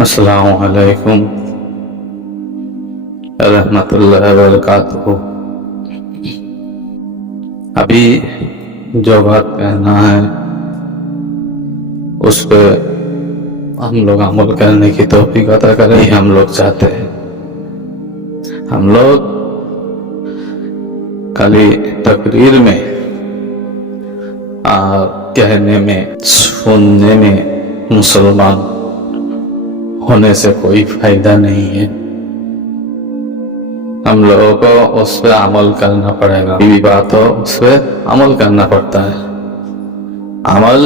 अस्सलामु अलैकुम रहमतुल्लाहि व बरकातुहू। अभी जो बात कहना है उस पे हम लोग अमल करने की तौफीक अता करें, ये हम लोग चाहते हैं। हम लोग खाली तकरीर में कहने में सुनने में मुसलमान होने से कोई फायदा नहीं है। हम लोगों को उस पर अमल करना पड़ेगा। ये बात हो, उस पर अमल करना पड़ता है। अमल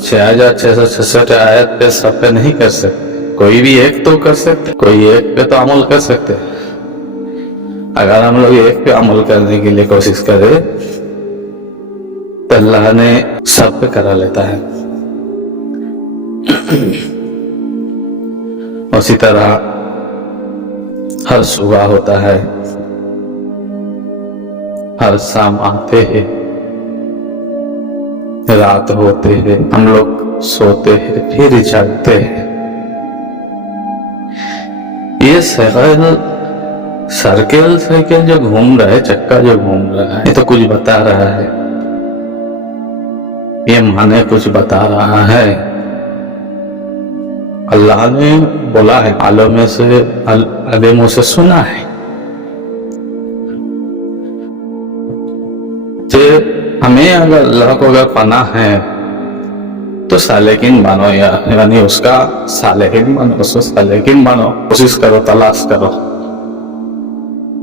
6666 आयत पे सब पे नहीं कर सकते, कोई भी एक तो कर सकते, कोई एक पे तो अमल कर सकते। अगर हम लोग एक पे अमल करने के लिए कोशिश करें तो अल्लाह ने सब पे करा लेता है। उसी तरह हर सुबह होता है, हर शाम आते हैं, रात होते हैं, हम लोग सोते हैं फिर जागते हैं। ये सर्किल जो घूम रहा है, चक्का जो घूम रहा है, ये तो कुछ बता रहा है, ये माने कुछ बता रहा है। अल्लाह ने बोला है, आलिमों से सुना है कि हमें अगर अल्लाह को अगर पाना है तो सालेकिन बनो, यानी उसका सालेकिन बनो, उसको सालेकिन बनो, कोशिश करो, तलाश करो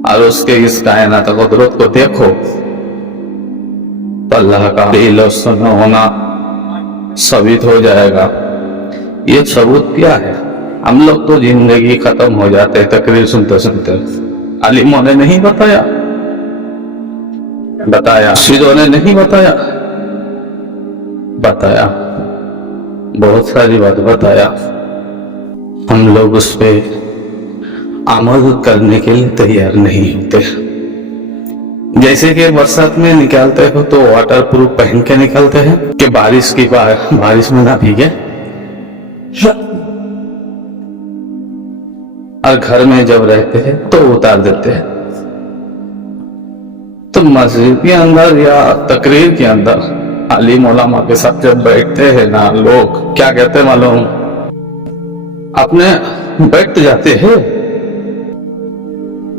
और उसके इस कायनात कुदरत को देखो तो अल्लाह का इल्म होना साबित हो जाएगा। ये सबूत क्या है? हम लोग तो जिंदगी खत्म हो जाते तकरीर सुनते सुनते। आलिमों ने नहीं बताया, मुर्शिदों ने नहीं बताया, बहुत सारी बात बताया। हम लोग उस पे अमल करने के लिए तैयार नहीं होते। जैसे कि बरसात में निकालते हो तो वाटर प्रूफ पहन के निकलते हैं कि बारिश में ना भीगे, और घर में जब रहते हैं तो उतार देते हैं। तो मस्जिद के अंदर या तकरीर के अंदर आलिम उलमा के साथ जब बैठते हैं ना, लोग क्या कहते हैं मालूम? अपने बैठ जाते हैं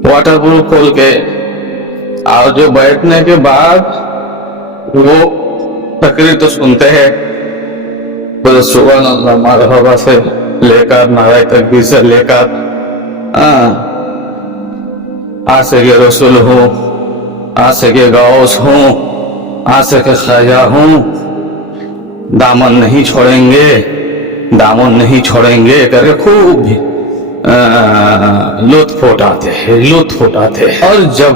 वाटर प्रूफ खोल के, और जो बैठने के बाद वो तकरीर तो सुनते हैं, सुबह अल्लाह मरहबा से लेकर नाराए तकबीर से लेकर आशिक़ रसूल हूँ, आशिक़ गौस हूँ, आशिक़ ख्वाजा हूँ, दामन नहीं छोड़ेंगे करके खूब लुत्फ उठाते हैं। और जब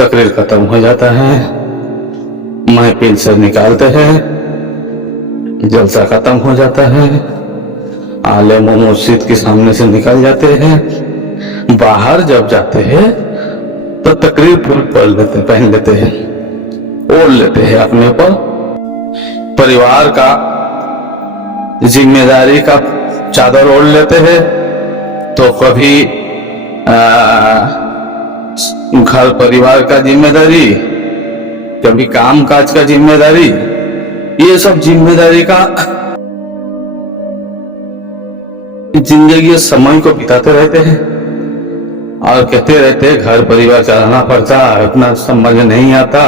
तकरीर खत्म हो जाता है, महफिल से निकालते हैं, जलसा खत्म हो जाता है, आलिम मुर्शिद के सामने से निकल जाते हैं, बाहर जब जाते हैं तो तकरीर पहन लेते हैं, ओढ़ लेते हैं अपने ऊपर, परिवार का जिम्मेदारी का चादर ओढ़ लेते हैं। तो कभी घर परिवार का जिम्मेदारी, कभी काम काज का जिम्मेदारी, ये सब जिम्मेदारी का जिंदगी समय को बिताते रहते हैं और कहते रहते हैं घर परिवार चलाना पड़ता, इतना समझ नहीं आता,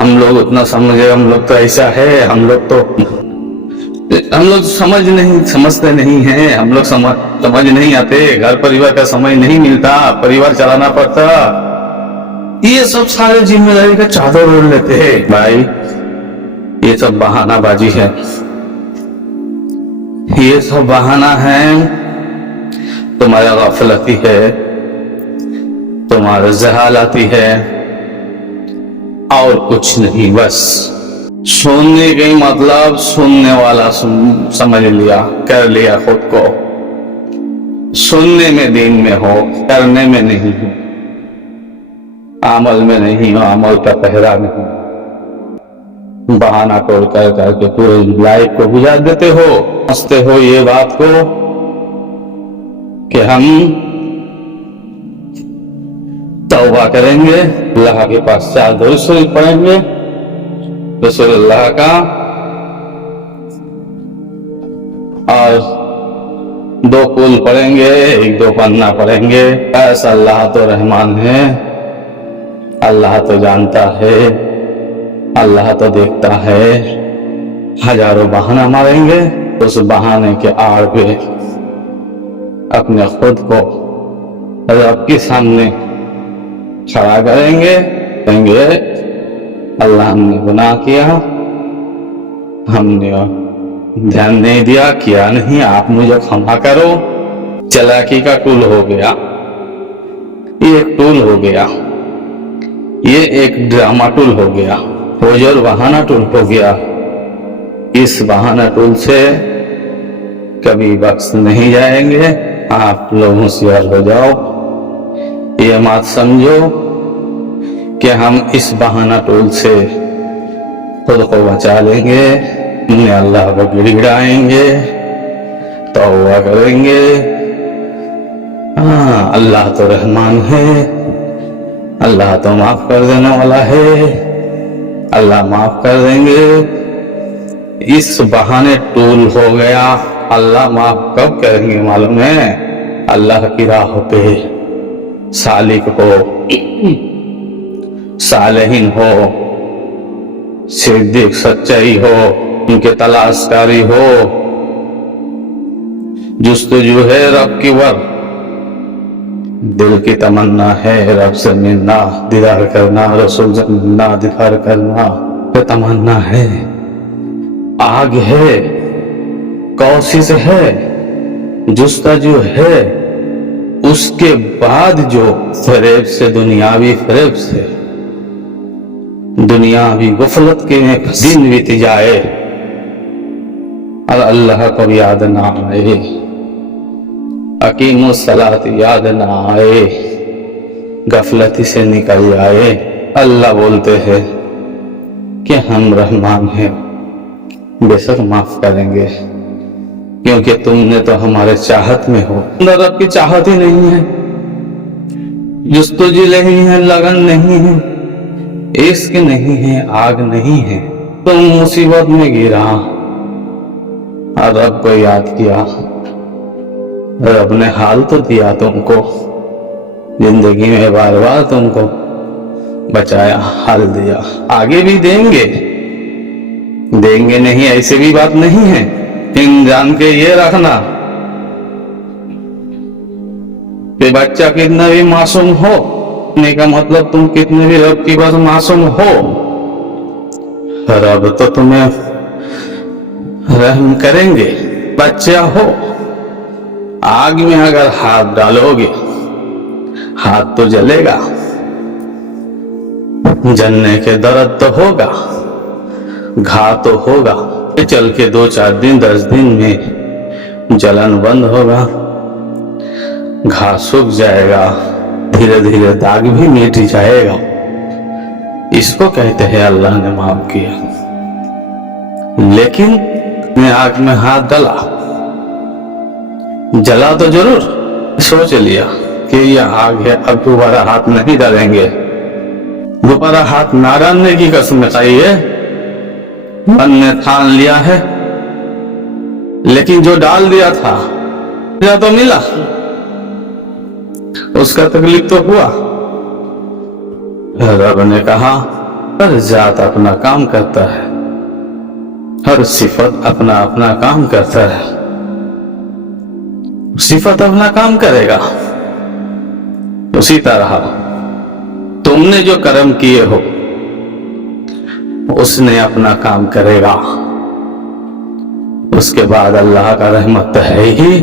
हम लोग उतना समझे, हम लोग तो ऐसा है, हम लोग समझते नहीं हैं, हम लोग समझ नहीं आते, घर परिवार का समय नहीं मिलता, परिवार चलाना पड़ता, ये सब सारे जिम्मेदारी का चादर ओढ़ लेते हैं। भाई ये सब बहानाबाजी है, ये सब बहाना है, तुम्हारी गफलती है, तुम्हारी जहालती है, और कुछ नहीं। बस सुनने का मतलब सुनने वाला समझ लिया, कर लिया खुद को, सुनने में दीन में हो, करने में नहीं हो, अमल में नहीं हो, अमल का पहरा नहीं। बहाना तोड़ कर करके पूरे लाइफ को गुजार देते हो। समझते हो ये बात को कि हम तौबा करेंगे, अल्लाह के पास 4 दुरूद शरीफ पढ़ेंगे, रसूलुल्लाह का, और 2 कुल पढ़ेंगे, 1-2 पन्ना पढ़ेंगे। ऐसा अल्लाह तो रहमान है, अल्लाह तो जानता है, अल्लाह तो देखता है। हजारों बहाना मारेंगे, उस बहाने के आड़ पे अपने खुद को रब के सामने खड़ा करेंगे, कहेंगे अल्लाह हमने गुनाह किया, हमने ध्यान नहीं दिया, किया नहीं, आप मुझे क्षमा करो। चालाकी का टूल हो गया, ये एक टूल हो गया, ये एक ड्रामा टूल हो गया, ओजर बहाना टूल हो गया। इस बहाना टूल से कभी बख्श नहीं जाएंगे। आप लोग होशियार हो जाओ, ये मत समझो कि हम इस बहाना टूल से खुद को बचा लेंगे, हमने अल्लाह को गिड़गिड़ाएंगे, तौबा करेंगे। हाँ, अल्लाह तो रहमान है, अल्लाह तो माफ कर देने वाला है, अल्लाह माफ कर देंगे। इस बहाने टूल हो गया। अल्लाह माफ कब करेंगे मालूम है? अल्लाह की राह पे सालिक हो, सालेहीन हो, सिद्दीक सच्चाई हो, उनके तलाशकारी हो, जुस्तजू है रब की वर, दिल की तमन्ना है रब से मिलना, दीदार करना, रसूल से मिलना, दीदार करना, तमन्ना है, आग है, कोशिश है, जुस्तजू है। उसके बाद जो फरेब से, दुनियावी फरेब से, दुनियावी गुफलत के दिन बीत जाए और अल्लाह को याद ना आए, अकीमुस सलात याद ना आए, गफलती से निकल जाए। अल्लाह बोलते हैं कि हम रहमान हैं, बेशक माफ करेंगे, क्योंकि तुमने तो हमारे चाहत में हो। रब की चाहत ही नहीं है, जुस्तजू नहीं है, लगन नहीं है, इश्क नहीं है, आग नहीं है। तुम मुसीबत में गिरा और रब को याद किया, रब ने हाल तो दिया तुमको, जिंदगी में बार बार तुमको बचाया, हाल दिया, आगे भी देंगे, देंगे नहीं ऐसी भी बात नहीं है। इन जान के ये रखना कि बच्चा कितना भी मासूम हो, कहने का मतलब तुम कितने भी रब की बस मासूम हो, रब तो तुम्हें रहम करेंगे। बच्चा हो, आग में अगर हाथ डालोगे हाथ तो जलेगा, जलने के दर्द तो होगा, घाव तो होगा, चल के 2-4 दिन 10 दिन में जलन बंद होगा, घाव सूख जाएगा, धीरे धीरे दाग भी मिट जाएगा। इसको कहते हैं अल्लाह ने माफ किया। लेकिन मैं आग में हाथ डाला, जला तो जरूर, सोच लिया कि यह आग है, अब दोबारा हाथ नहीं डालेंगे, दोबारा हाथ ना डालने की कसम खाई है, मन ने ठान लिया है। लेकिन जो डाल दिया था या तो मिला, उसका तकलीफ तो हुआ। रब ने कहा हर जात अपना काम करता है, हर सिफत अपना अपना काम करता है, सिफत अपना काम करेगा। उसी तरह तुमने जो कर्म किए हो उसने अपना काम करेगा। उसके बाद अल्लाह का रहमत तो है ही,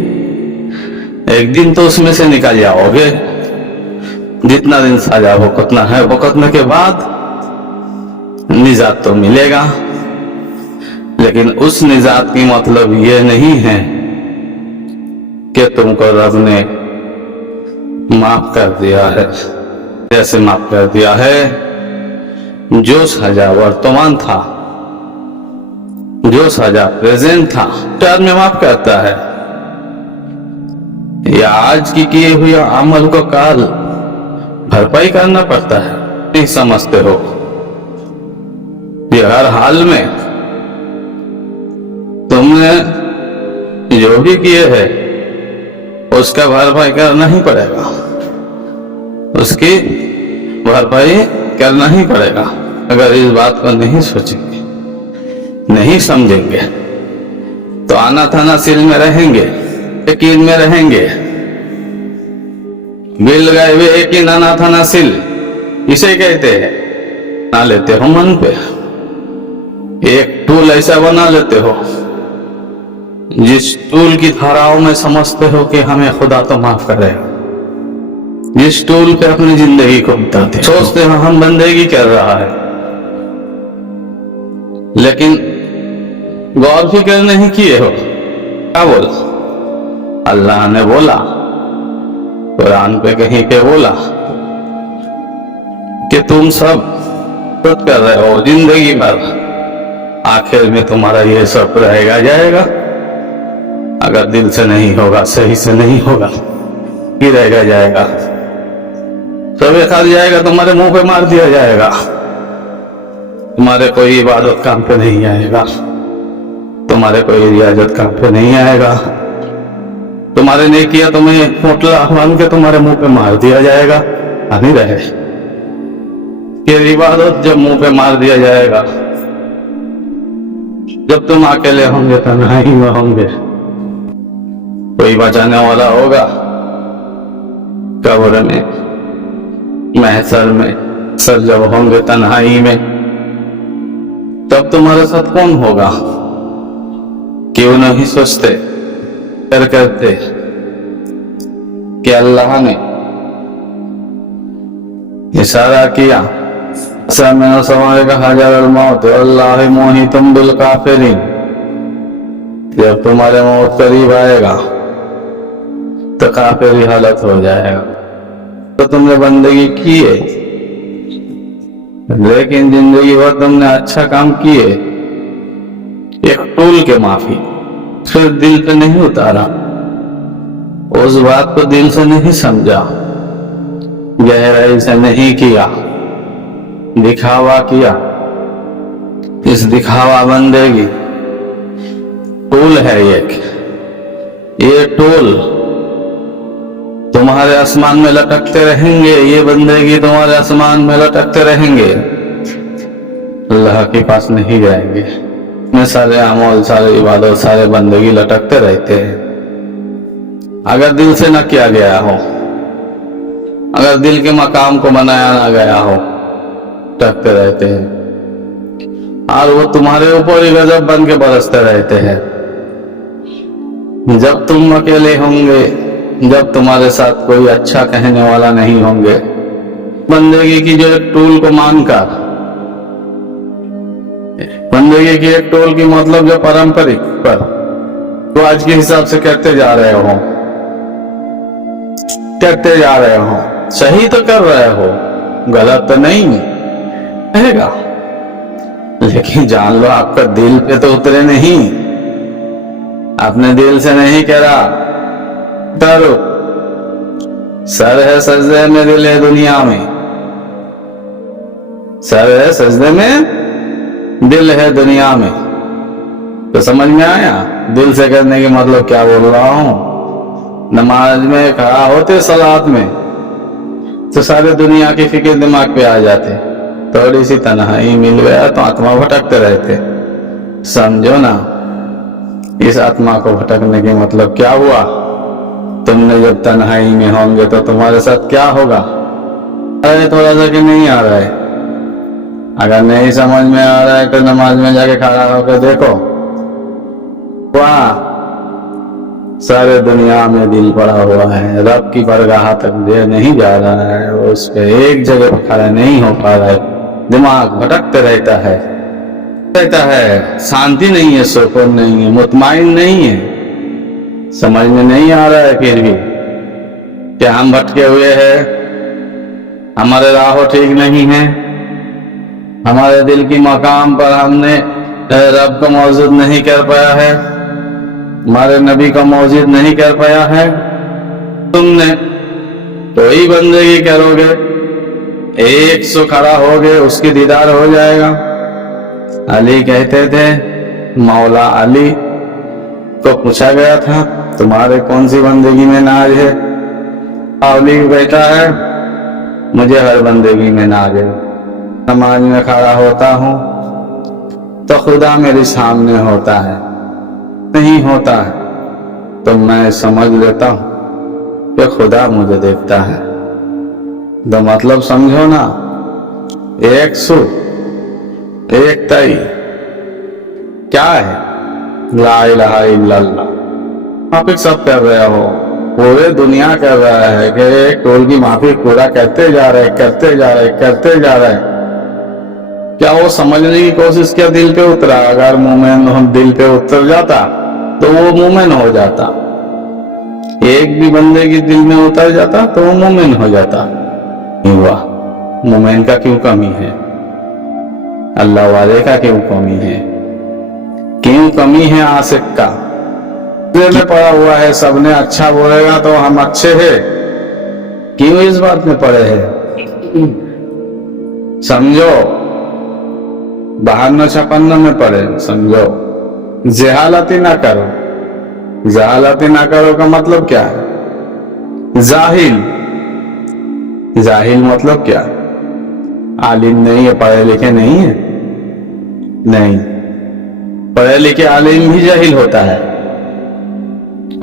एक दिन तो उसमें से निकल जाओगे। जितना दिन सजा भुगतना है, भुगतने के बाद निजात तो मिलेगा। लेकिन उस निजात की मतलब ये नहीं है कि तुमको रब ने माफ कर दिया है। जैसे माफ कर दिया है, जो सजा वर्तमान था जो सजा प्रेजेंट था बाद में माफ करता है, या आज की किए हुए अमल को काल भरपाई करना पड़ता है? नहीं समझते हो कि हर हाल में तुमने जो भी किए हैं उसका भरपाई करना ही पड़ेगा, उसकी भरपाई करना ही पड़ेगा। अगर इस बात को नहीं सोचेंगे, नहीं समझेंगे तो आना थाना सिल में रहेंगे, यकीन में रहेंगे। मिल गए वे यकीन आना थाना सिल, इसे कहते हैं। ना लेते हो मन पे, एक टूल ऐसा बना लेते हो जिस टूल की धाराओं में समझते हो कि हमें खुदा तो माफ करेगा, जिस टूल पे अपनी जिंदगी को बिताते सोचते हो हम बंदगी कर रहा है, लेकिन गौर फिक्र नहीं किए हो। क्या बोला अल्लाह ने? बोला कुरान पे कहीं पे बोला कि तुम सब खुद कर रहे हो जिंदगी भर, आखिर में तुम्हारा ये सब रहेगा जाएगा। अगर दिल से नहीं होगा, सही से नहीं होगा, ही रहेगा जाएगा। सब एक हाथ जाएगा, तुम्हारे मुंह पे मार दिया जाएगा, तुम्हारे कोई इबादत काम पे नहीं आएगा, तुम्हारे कोई रियाजत काम पे नहीं आएगा, तुम्हारे नहीं किया तुम्हें पोटला बांध के तुम्हारे मुंह पे मार दिया जाएगा। नहीं रहे ये इबादत जब मुंह पे मार दिया जाएगा, जब तुम अकेले होंगे, तन्हाई में होंगे, कोई बचाने वाला होगा कब्र में, महशर में, सर जब होंगे तन्हाई में, तब तुम्हारे साथ कौन होगा? क्यों नहीं सोचते कर करते कि अल्लाह ने इशारा किया, समय समय का हजार मौत अल्लाह मोही तुम बिल काफिरीन। जब तुम्हारे मौत करीब आएगा तो काफिरी हालत हो जाएगा। तो तुमने बंदगी की है, लेकिन जिंदगी भर तुमने अच्छा काम किए, एक टूल के माफी, फिर दिल पे नहीं उतारा, उस बात को दिल से नहीं समझा, गहराई से नहीं किया, दिखावा किया। इस दिखावा बंदेगी टूल है एक, ये टूल तुम्हारे आसमान में लटकते रहेंगे, ये बंदेगी तुम्हारे आसमान में लटकते रहेंगे, अल्लाह के पास नहीं जाएंगे। में सारे अमल, सारे इबादत, सारे बंदगी लटकते रहते हैं। अगर दिल से न किया गया हो, अगर दिल के मकाम को बनाया ना गया हो, लटकते रहते हैं और वो तुम्हारे ऊपर ही गजब बन के बरसते रहते हैं। जब तुम अकेले होंगे, जब तुम्हारे साथ कोई अच्छा कहने वाला नहीं होंगे, बंदगी की जो एक टूल को मानकर, बंदगी की एक टोल की मतलब जो पारंपरिक पर तो आज के हिसाब से करते जा रहे हो, करते जा रहे हो, सही तो कर रहे हो, गलत तो नहीं रहेगा, लेकिन जान लो आपका दिल पे तो उतरे नहीं, आपने दिल से नहीं करा। डरो, सर है सजदे में, दिल है दुनिया में, सर है सजदे में, दिल है दुनिया में। तो समझ में आया दिल से करने के मतलब क्या बोल रहा हूं? नमाज में खड़ा होते, सलात में, तो सारे दुनिया की फिक्र दिमाग पे आ जाते, थोड़ी सी तन्हाई मिल गया तो आत्मा भटकते रहते। समझो ना, इस आत्मा को भटकने के मतलब क्या हुआ? तुमने जब तन्हाई में होंगे तो तुम्हारे साथ क्या होगा? अरे थोड़ा सा कि नहीं आ रहा है, अगर नहीं समझ में आ रहा है तो नमाज में जाके खड़ा होकर देखो, वाह सारे दुनिया में दिल पड़ा हुआ है, रब की बरगाह तक दे नहीं जा रहा है, उस पे एक जगह पर खड़ा नहीं हो पा रहा है, दिमाग भटकते रहता है, शांति नहीं है, सुकून नहीं है, मुतमाइन नहीं है। समझ में नहीं आ रहा है फिर भी क्या हम भटके हुए हैं, हमारे राह ठीक नहीं है, हमारे दिल की मकाम पर हमने रब को मौजूद नहीं कर पाया है, हमारे नबी को मौजूद नहीं कर पाया है, तुमने तो ही बंदगी करोगे, एक सौ खड़ा होगे उसकी दीदार हो जाएगा। अली कहते थे, मौला अली को पूछा गया था तुम्हारे कौन सी बंदगी में नाज है? अली बैठा है, मुझे हर बंदगी में नाज है। नमाज में खड़ा होता हूँ तो खुदा मेरे सामने होता है, नहीं होता है तो मैं समझ लेता हूँ कि खुदा मुझे देखता है। तो मतलब समझो ना, एक सु एक तई क्या है? ला इलाहा इल्लल्लाह। आप सब कर रहे हो, पूरे दुनिया कर रहा है कि एक टोल की माफी पूरा करते जा रहे करते जा रहे करते जा रहे। क्या वो समझने की कोशिश किया दिल पे उतरा? अगर मोमेन दिल पे उतर जाता तो वो मोमेन हो जाता। एक भी बंदे की दिल में उतर जाता तो वो मोमेन हो जाता। हुआ मोमेन का क्यों कमी है? अल्लाह वाले का क्यों कमी है? क्यों कमी है आशिक का? में पड़ा हुआ है, सबने अच्छा बोलेगा तो हम अच्छे हैं, क्यों इस बात में पड़े हैं? समझो, 52-56 में पड़े, समझो। जहालती ना करो। जहालती ना करो का मतलब क्या है? जाहिल। जाहिल मतलब क्या? आलिम नहीं है, पढ़े लिखे नहीं है? नहीं, पढ़े लिखे आलिम भी जाहिल होता है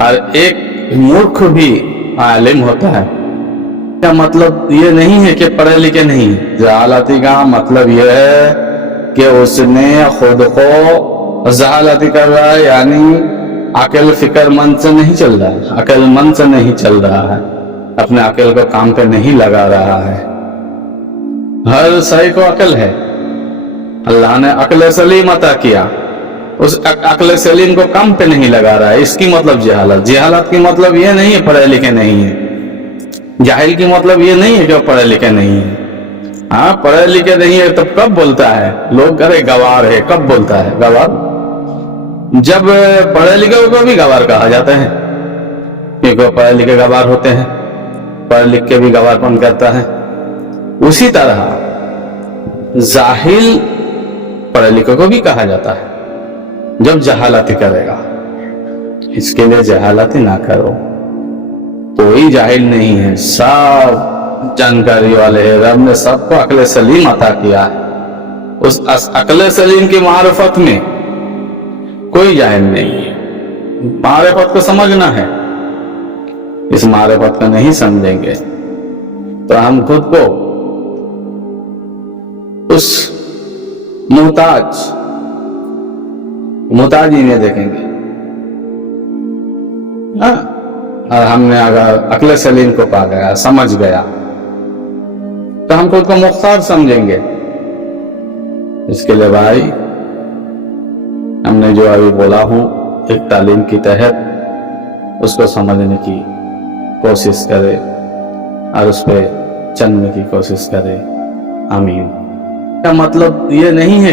और एक मूर्ख भी आलिम होता है। क्या मतलब ये नहीं है कि पढ़े लिखे नहीं। जहालती का मतलब यह है कि उसने खुद को जहालती कर रहा है, यानी अकल फिक्रमंद से नहीं चल रहा है, अकलमंद से नहीं चल रहा है, अपने अकल को काम पे नहीं लगा रहा है। हर सही को अकल है, अल्लाह ने अकल सलीम अता किया, उस अकल सलीम को काम पे नहीं लगा रहा है, इसकी मतलब जहालत। जहालत की मतलब ये नहीं है पढ़े लिखे नहीं है। जाहिल की मतलब ये नहीं है कि पढ़े लिखे नहीं है। हाँ, पढ़े लिखे नहीं है तब कब बोलता है? लोग अरे गवार है, कब बोलता है गवार? जब पढ़े लिखे को भी गवार कहा जाता है, क्योंकि पढ़े लिखे गवार होते हैं, पढ़ लिख के भी गवारपन करता है। उसी तरह जाहिल पढ़े लिखे को भी कहा जाता है जब जहालती करेगा। इसके लिए जहालती ना करो। कोई जाहिल नहीं है, सब जानकारी वाले हैं। रब ने सबको अकल सलीम अता किया है। उस अकल सलीम की मारिफत में कोई जाहिल नहीं है। मारिफत को समझना है। इस मारिफत को नहीं समझेंगे तो हम खुद को उस मुहताजी में देखेंगे। और हमने अगर अकल सलीम को पा गया, समझ गया, तो हम खुद को मुख्तार समझेंगे। इसके लिए भाई, हमने जो अभी बोला हूं, एक तालीम की तहत उसको समझने की कोशिश करें और उस पर चलने की कोशिश करें। आमीन। का मतलब ये नहीं है